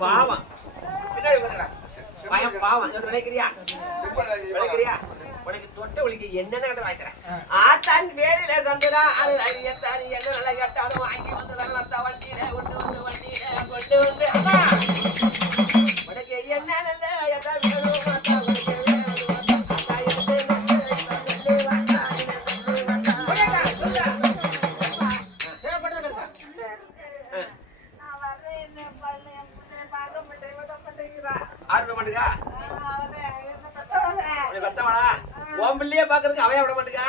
பாவம் பின்னாடி பயம் பாவம் நினைக்கிறியா நினைக்கிறியா உனக்கு தொட்ட ஒழிக்க என்னன்னு வாய்க்கிறேன் ஆட்டான் வேலையில சந்தரா என்ன நல்லா கேட்டாலும் வாங்கி வந்து வண்டியில கொண்டு வந்து உனக்கு என்ன பிள்ளைய பாக்குறதுக்கு அவையா விட மாட்டேங்க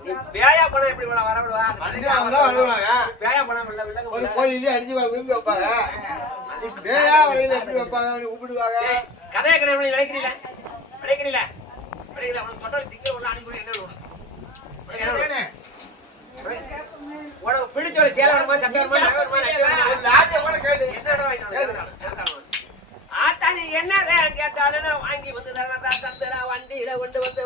நீ பேயா போனா எப்படி வர விடுவா பேயா போனா அடிச்சு வைப்பாங்க பேயா வரையில எப்படி வைப்பாங்க கூப்பிடுவாங்க கதையை கடை நினைக்கிறீங்களா நினைக்கிறீங்களா உனக்கு தொட்டால் திங்க ஒண்ணு அனுப்பி உனக்கு பிடிச்ச ஒரு சேலமா சட்டமா ஆட்டா நீ என்னதான் கேட்டாலும் வாங்கி வந்து தந்தரா வண்டியில கொண்டு வந்து